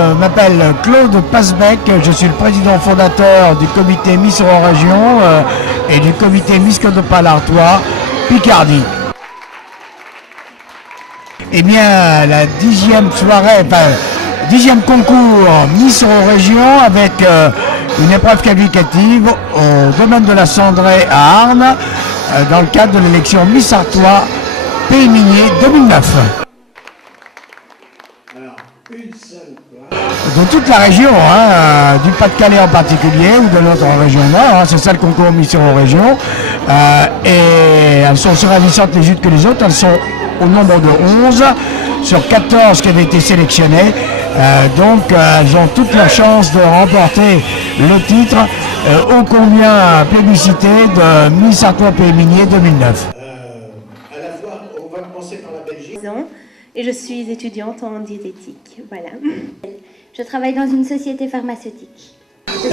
Je m'appelle Claude Pasbec, je suis le président fondateur du comité Miss Eurorégion et du comité Miss Côte d'Opale Artois Picardie. Eh bien, la 10e soirée, enfin, 10e concours Miss Eurorégion avec une épreuve qualificative au domaine de la Cendrée à Arnes dans le cadre de l'élection Miss Artois Pays Minier 2009. De toute la région, du Pas-de-Calais en particulier ou de notre région nord, c'est ça le concours Miss Eurorégion. Et elles sont aussi ravissantes les unes que les autres, elles sont au nombre de 11 sur 14 qui avaient été sélectionnées. Donc elles ont toutes leurs chances de remporter le titre ô combien plébiscité de Miss Artois Pays Minier 2009. À la fois, on va commencer par la Belgique. Et je suis étudiante en diététique. Voilà. Je travaille dans une société pharmaceutique.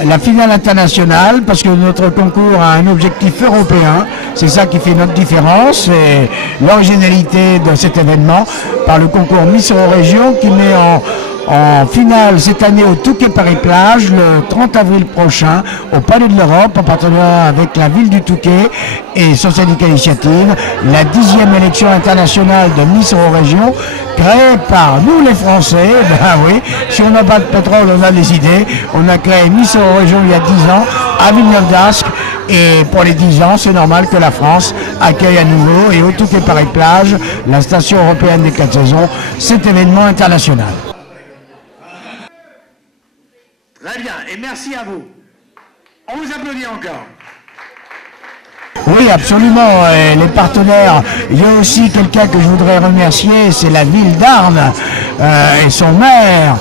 La finale internationale, parce que notre concours a un objectif européen, c'est ça qui fait notre différence, et l'originalité de cet événement par le concours Miss Eurorégion qui met en finale cette année au Touquet Paris-Plage le 30 avril prochain au Palais de l'Europe en partenariat avec la ville du Touquet et son syndicat Initiative, la 10e élection internationale de Miss Eurorégion créée par nous les Français. Ben oui, si on n'a pas de pétrole, on a des idées. On a créé Miss Eurorégion il y a 10 ans à Villeneuve-d'Ascq et pour les 10 ans, c'est normal que la France accueille à nouveau et au Touquet Paris-Plage, la station européenne des 4 saisons, cet événement international. Très bien, et merci à vous. On vous applaudit encore. Oui, absolument. Et les partenaires, il y a aussi quelqu'un que je voudrais remercier, c'est la ville d'Arnes et son maire,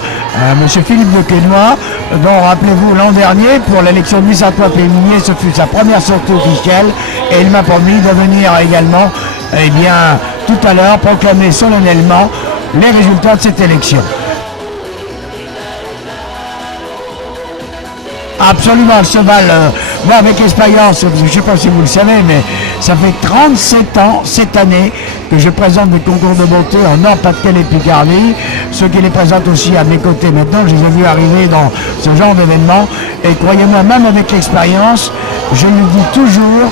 monsieur Philippe de Quesnoy, dont, rappelez-vous, l'an dernier, pour l'élection de Miss Artois Pays Minier, ce fut sa première sortie officielle, et il m'a promis de venir également, eh bien, tout à l'heure, proclamer solennellement les résultats de cette élection. Absolument, le cheval, moi avec l'expérience, je ne sais pas si vous le savez, mais ça fait 37 ans cette année que je présente des concours de beauté en Nord, Pas-de-Calais, Picardie. Ceux qui les présentent aussi à mes côtés maintenant, je les ai vus arriver dans ce genre d'événement. Et croyez-moi, même avec l'expérience, je le dis toujours,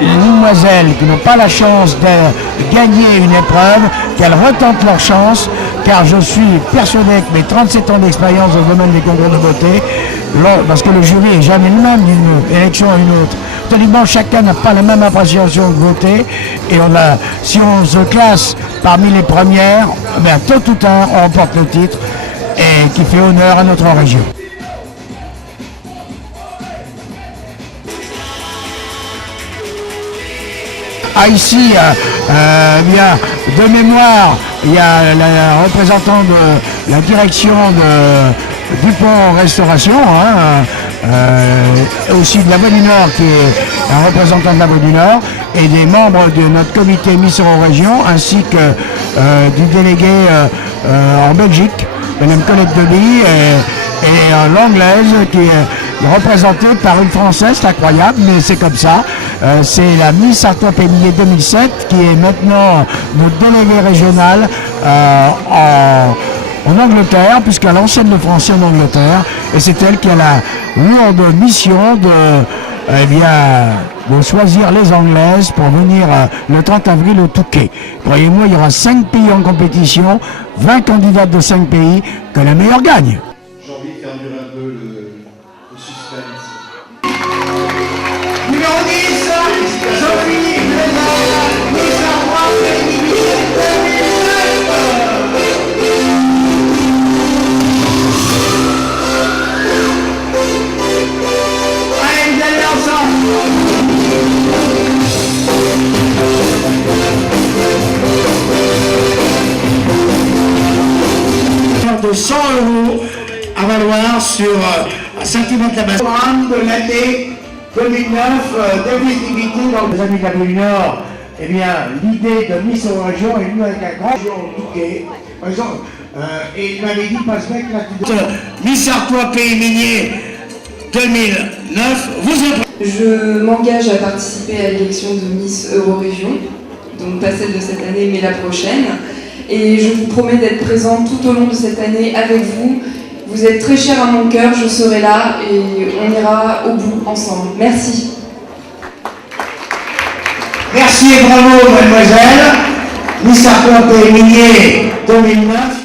les demoiselles qui n'ont pas la chance de gagner une épreuve, qu'elles retentent leur chance, car je suis persuadé que mes 37 ans d'expérience dans le domaine des concours de beauté, parce que le jury n'est jamais le même d'une élection à une autre. Absolument, chacun n'a pas la même appréciation de voter, et si on se classe parmi les premières, bien, tôt ou tard, on remporte le titre, et qui fait honneur à notre région. Ah, ici, bien, de mémoire, il y a la représentant de la direction de Dupont Restauration, aussi de la Voie du Nord qui est un représentant de la Voie du Nord, et des membres de notre comité Miss Eurorégion, ainsi que du délégué en Belgique, Mme Colette Delis, et l'anglaise qui est représentée par une Française, c'est incroyable, mais c'est comme ça. C'est la Miss Artois Pays Minier 2007 qui est maintenant notre déléguée régionale en Angleterre, puisqu'elle enseigne le français en Angleterre, et c'est elle qui a la lourde mission de choisir les Anglaises pour venir le 30 avril au Touquet. Croyez-moi, il y aura 5 pays en compétition, 20 candidates de 5 pays, que la meilleure gagne. J'ai envie de faire durer un peu le suspense. Numéro 10, Jean-Philippe Lézard, Miss Artois Pays Minier 2009. Allez, vous allez ensemble. De 100 € à valoir sur un sentiment de la base. Programme de l'année 2009, définitivité dans les amis de la Voie du Nord. Eh bien, l'idée de Miss Eurorégion est venue avec un grand Touquet. Par exemple, et il m'avait dit, Pasbec, Miss Artois Pays Minier 2009, vous êtes... Je m'engage à participer à l'élection de Miss Eurorégion, donc pas celle de cette année, mais la prochaine. Et je vous promets d'être présente tout au long de cette année avec vous. Vous êtes très chers à mon cœur, je serai là et on ira au bout ensemble. Merci. Merci et bravo, mademoiselle. Miss Arpente et Minier 2009.